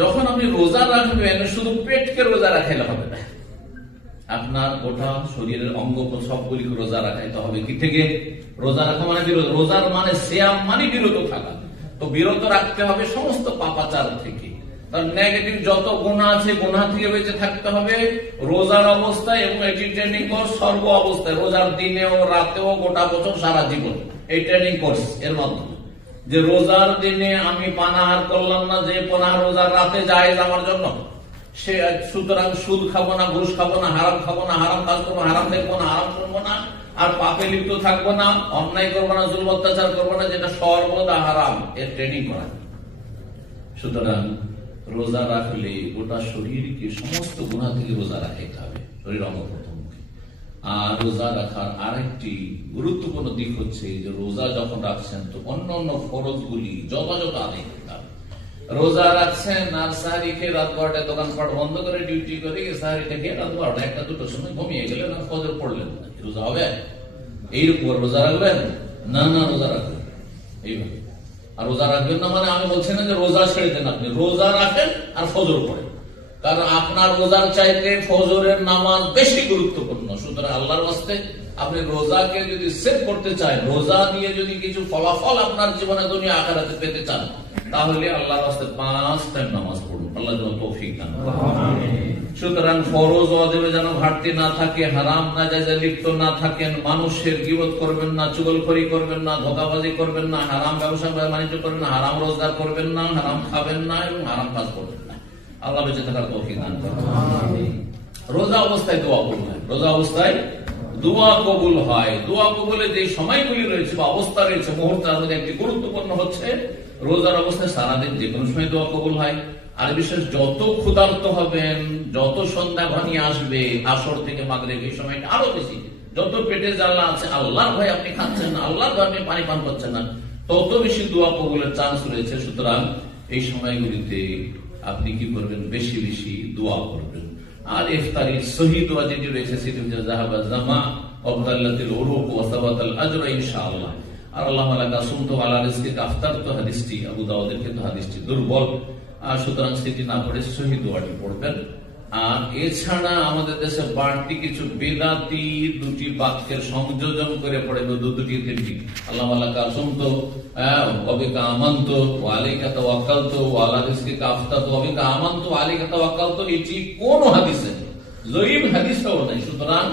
যখন আপনি রোজা রাখবেন শুধু পেটকে রোজা রাখাইলে হবে না, আপনার গোটা শরীরের অঙ্গ সবগুলিকে রোজা রাখাইতে হবে। কি থেকে? রোজা রাখা মানে বিরত, রোজার মানে সিয়াম মানে বিরত থাকা। তো বিরত রাখতে হবে সমস্ত পাপাচার থেকে, তার নেগেটিভ যত গুনাহ আছে গুনাহ থেকে বেঁচে থাকতে হবে রোজার অবস্থায়, এবং এটি ট্রেনিং কোর্স সর্ব অবস্থায়, রোজার দিনেও রাতেও গোটা বছর সারা জীবন এই ট্রেনিং কোর্স এর মাধ্যমে। যে রোজার দিনে আমি পানাহার করলাম না, যে পানাহার রোজার রাতে যায় আমার জন্য, সে সুতরাং সুদ খাবো না, ঘুষ খাবো না, হারাম খাবো না, হারাম কাজ করবো, হারাম দেখবো না, হারাম করবো না, আর পাপে লিপ্ত থাকবো না, অন্যায় করবো না, জুলম অত্যাচার করবো না, যেটা সর্বদা হারাম, এর ট্রেনিং করা। সুতরাং রোজা রাখলে গোটা শরীরকে সমস্ত গুনাহ থেকে রোজা রাখাইতে হবে, শরীর অঙ্গ প্রত্যঙ্গকে। আর রোজা রাখার আরেকটি গুরুত্বপূর্ণ দিক হচ্ছে যে রোজা যখন রাখছেন তো অন্য অন্য ফরজগুলি যথাযথ আদায় করতে হবে। রোজা রাখছেন আর সাহারি খেয়ে রাত 12টায় দোকানপাট বন্ধ করে ডিউটি করে সাহারিটা খেয়ে রাত 12টা 1টা 2টোর সময় ঘুমিয়ে গেলেন আর ফজর পড়লেন না, রোজা হবে? এইরকম রোজা রাখবেন না? না, রোজা রাখবেন এইভাবে। আর রোজা রাখবেন না মানে আমি বলছি না যে রোজা ছেড়ে দেন, আপনি রোজা রাখেন আর ফজর পড়েন, কারণ আপনার রোজার চাইতে ফজরের নামাজ বেশি গুরুত্বপূর্ণ। সুতরাং আল্লাহর ওয়াস্তে আপনি রোজাকে যদি সেভ করতে চান, রোজা দিয়ে যদি কিছু ফলাফল আপনার জীবনে দুনিয়া আখিরাতে পেতে চান, তাহলে আল্লাহর ওয়াস্তে 5 টাইম নামাজ পড়ুন। আল্লাহ যেন তৌফিক দান করেন। সুতরাং ফরজ ওয়াজিবে যেন ঘাটতি না থাকে, হারাম নাজায়েজে লিপ্ত না থাকেন, মানুষের গীবত করবেন না, চুগলখড়ি করবেন না, ধোঁকাবাজি করবেন না, হারাম ব্যবসা বাণিজ্য করবেন না, হারাম রোজগার করবেন না, হারাম খাবেন না এবং হারাম কাজ করবেন না। আল্লাহ বেঁচে থাকার তৌফিক দান করেন। রোজা অবস্থায় দোয়া কবুল হয়, রোজা অবস্থায় দোয়া কবুল হয়। দোয়া কবুলের যে সময়গুলি রয়েছে বা অবস্থা রয়েছে মুহূর্তের মধ্যে একটি গুরুত্বপূর্ণ হচ্ছে রোজার অবস্থায় সারাদিন যে কোনো সময় দোয়া কবুল হয়। আর বিশেষ যত ক্ষুধার্ত হবেন, যত সন্ধ্যা ঘনিয়ে আসবে আসর থেকে মাগরিব এই সময়টা আরো বেশি, যত পেটে জ্বালা আছে আল্লাহর ভয় আপনি খাচ্ছেন না, আল্লাহর ভয় আপনি পানি পান করছেন না, তত বেশি দোয়া কবুলের চান্স রয়েছে। সুতরাং এই সময়গুলিতে আপনি কি করবেন? বেশি বেশি দোয়া করবেন। আর ইফতারির সহি দোয়া যেটি রয়েছে সেটি হচ্ছে যাহাবা জামা ওয়াবদাল্লাতিল উরুক ওয়া সাবাতাল আজর ইনশাআল্লাহ। আর আল্লাহ মালাকা সুমতু আলা রিজকিকা আফতারতু হাদিসটি আবু দাউদের কিন্তু হাদিসটি দুর্বল, আর সুতরাং সেটি না পড়ে সহি দোয়াটি পড়বেন। আর এছাড়া আমাদের দেশে বাড়তি কিছু বেদাতি দুটি বাক্যের সংযোজন করে পড়ে, দুটি তিনটি আল্লাহ মালাকা সুমতু ওয়াবিকা আমানতু ওয়া আলাইকা তাওয়াক্কালতু ওয়া আলা রিজকিকা আফতারতু ওয়াবিকা আমানতু ওয়া আলাইকা তাওয়াক্কালতু, এটি কোন হাদিসে নেই, জয়ীফ হাদিসও নাই। সুতরাং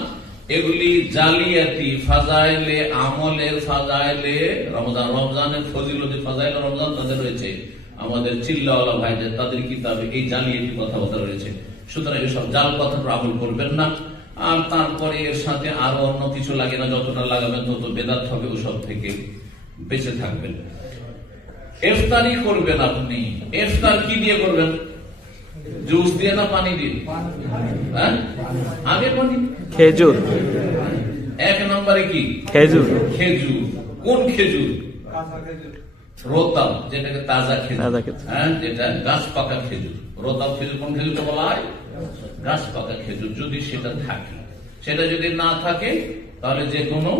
এগুলি জালিয়াতি ফাজাইলে আমলের ফাজাইলে রমজানের ফজিলতে ফাজাইলে রমজান তাদের রয়েছে, আমাদের চিল্লাওয়ালা ভাইদের তাদের কিতাবে এই জালিয়াতি কথাবার্তা রয়েছে। সুতরাং এসব জাল কথাটা আমল করবেন না। আর তারপরে এর সাথে আরো অন্য কিছু লাগে না, যতটা লাগাবেন তত বেদাত হবে, ওসব থেকে বেঁচে থাকবেন। ইফতারি করবেন আপনি, ইফতার কি দিয়ে করবেন? জুস দিয়ে না পানি দিয়ে? আগে পানি, খেজুর। 1 নম্বরে কি? খেজুর। খেজুর কোন খেজুর? রোতাব, যেটাকে তাজা খেজুর, যেটা গাছ পাকা খেজুর। রোতাব খেজুর কোন খেজুরটা বলা হয়? গাছ পাকা খেজুর। যদি সেটা থাকে, সেটা যদি না থাকে তাহলে যে কোনো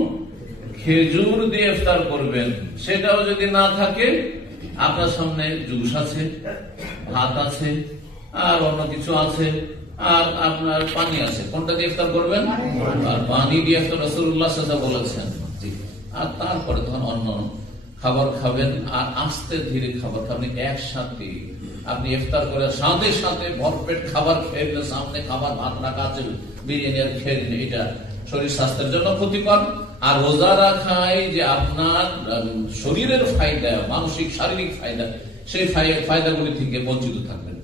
খেজুর দিয়ে ইফতার করবেন। সেটাও যদি না থাকে আপনার সামনে জুস আছে, ভাত আছে, আর অন্য কিছু আছে, আর আপনার পানি আছে, কোনটা দিয়ে ইফতার করবেন? আর পানি দিয়ে ইফতার রাসূলুল্লাহ সাল্লাল্লাহু আলাইহি ওয়াসাল্লাম বলেছেন। আর তারপরে তখন অন্য খাবার খাবেন, আর আস্তে ধীরে খাবার খাবেন। একসাথে আপনি ইফতার করে সাথে সাথে ভরপেট খাবার খেয়ে, সামনে খাবার ভাত রাখা আছে, বিরিয়ানি আর খেয়ে দিন, এটা শরীর স্বাস্থ্যের জন্য ক্ষতিকর। আর রোজা রাখায় যে আপনার শরীরের ফায়দা, মানসিক শারীরিক ফায়দা, সেই ফায়দাগুলি থেকে বঞ্চিত থাকবেন।